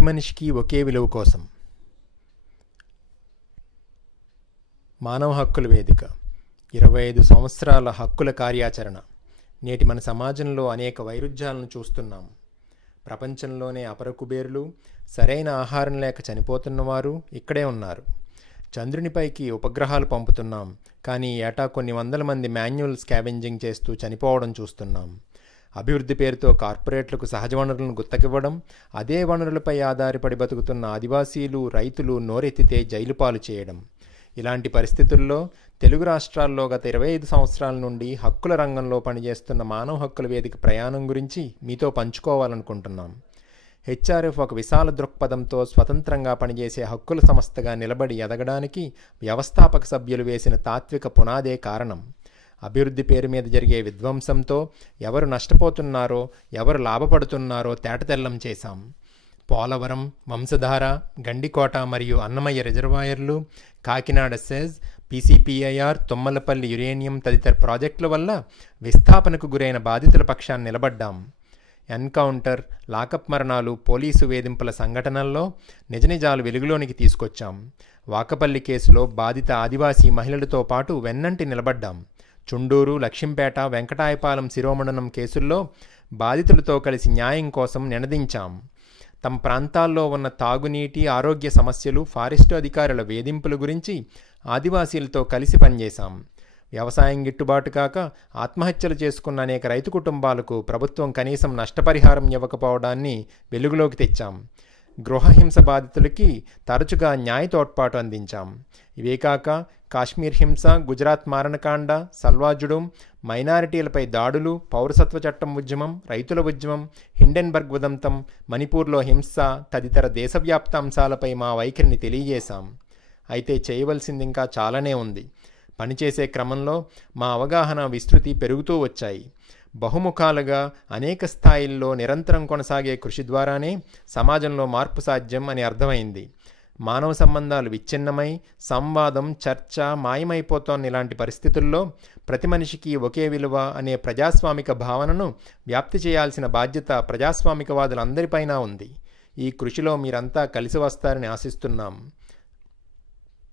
ప్రతి మనిషికి ఒకే విలువ కోసం మానవ హక్కుల వేదిక 25 సంవత్సరాల హక్కుల కార్యాచరణ. నేటి మన సమాజంలో అనేక వైరుధ్యాలను చూస్తున్నాం. ప్రపంచంలోనే అపర కుబేరులు, సరైన ఆహారం లేక చనిపోతున్నవారు ఇక్కడే ఉన్నారు. చంద్రునిపైకి ఉపగ్రహాలు పంపుతున్నాం, కానీ ఏటా కొన్ని వందల మంది మాన్యువల్ స్కావెంజింగ్ చేస్తూ చనిపోవడం చూస్తున్నాం. అభివృద్ధి పేరుతో కార్పొరేట్లకు సహజ వనరులను గుత్తకివ్వడం, అదే వనరులపై ఆధారపడి బతుకుతున్న ఆదివాసీలు, రైతులు నోరెత్తితే జైలు పాలు చేయడం. ఇలాంటి పరిస్థితుల్లో తెలుగు రాష్ట్రాల్లో గత 25 సంవత్సరాల నుండి హక్కుల రంగంలో పనిచేస్తున్న మానవ హక్కుల వేదిక ప్రయాణం గురించి మీతో పంచుకోవాలనుకుంటున్నాం. హెచ్ఆర్ఎఫ్ ఒక విశాల దృక్పథంతో స్వతంత్రంగా పనిచేసే హక్కుల సంస్థగా నిలబడి ఎదగడానికి వ్యవస్థాపక సభ్యులు వేసిన తాత్విక పునాదే కారణం. అభివృద్ధి పేరు మీద జరిగే విధ్వంసంతో ఎవరు నష్టపోతున్నారో, ఎవరు లాభపడుతున్నారో తేటతెల్లం చేశాం. పోలవరం, వంశధార, గండికోట మరియు అన్నమయ్య రిజర్వాయర్లు, Kakinada SEZ, PCPIR, Tummalapalli uranium తదితర ప్రాజెక్టుల వల్ల విస్థాపనకు గురైన బాధితుల పక్షాన్ని నిలబడ్డాం. ఎన్కౌంటర్, లాకప్ మరణాలు, పోలీసు వేధింపుల సంఘటనల్లో నిజనిజాలు వెలుగులోనికి తీసుకొచ్చాం. వాకపల్లి కేసులో బాధిత ఆదివాసీ మహిళలతో పాటు వెన్నంటి నిలబడ్డాం. చుండూరు, లక్ష్మీపేట, వెంకటాయపాలెం శిరోమణనం కేసుల్లో బాధితులతో కలిసి న్యాయం కోసం నినదించాం. తమ ప్రాంతాల్లో ఉన్న తాగునీటి, ఆరోగ్య సమస్యలు, ఫారెస్టు అధికారుల వేధింపుల గురించి ఆదివాసీలతో కలిసి పనిచేశాం. వ్యవసాయం గిట్టుబాటు కాక ఆత్మహత్యలు చేసుకున్న అనేక రైతు కుటుంబాలకు ప్రభుత్వం కనీసం నష్టపరిహారం ఇవ్వకపోవడాన్ని వెలుగులోకి తెచ్చాం. గృహహింస బాధితులకి తరచుగా న్యాయ తోడ్పాటు అందించాం. ఇవే కాక కాశ్మీర్ హింస, గుజరాత్ మారణకాండ, సల్వాజుడుం, మైనారిటీలపై దాడులు, పౌరసత్వ చట్టం ఉద్యమం, రైతుల ఉద్యమం, హిండెన్బర్గ్ ఉదంతం, మణిపూర్లో హింస తదితర దేశవ్యాప్త అంశాలపై మా వైఖరిని తెలియజేశాం. అయితే చేయవలసింది ఇంకా చాలానే ఉంది. పనిచేసే క్రమంలో మా అవగాహన, విస్తృతి పెరుగుతూ వచ్చాయి. బహుముఖాలుగా అనేక స్థాయిల్లో నిరంతరం కొనసాగే కృషి ద్వారానే సమాజంలో మార్పు సాధ్యం అని అర్థమైంది. మానవ సంబంధాలు విచ్ఛిన్నమై సంవాదం, చర్చ మాయమైపోతోన్న ఇలాంటి పరిస్థితుల్లో ప్రతి మనిషికి ఒకే విలువ అనే ప్రజాస్వామిక భావనను వ్యాప్తి చేయాల్సిన బాధ్యత ప్రజాస్వామికవాదులందరిపైనా ఉంది. ఈ కృషిలో మీరంతా కలిసి వస్తారని ఆశిస్తున్నాం.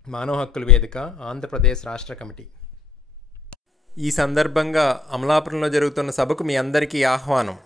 మానవ హక్కుల వేదిక, ఆంధ్రప్రదేశ్ రాష్ట్ర కమిటీ. ఈ సందర్భంగా అమలాపురంలో జరుగుతున్న సభకు మీ అందరికీ ఆహ్వానం.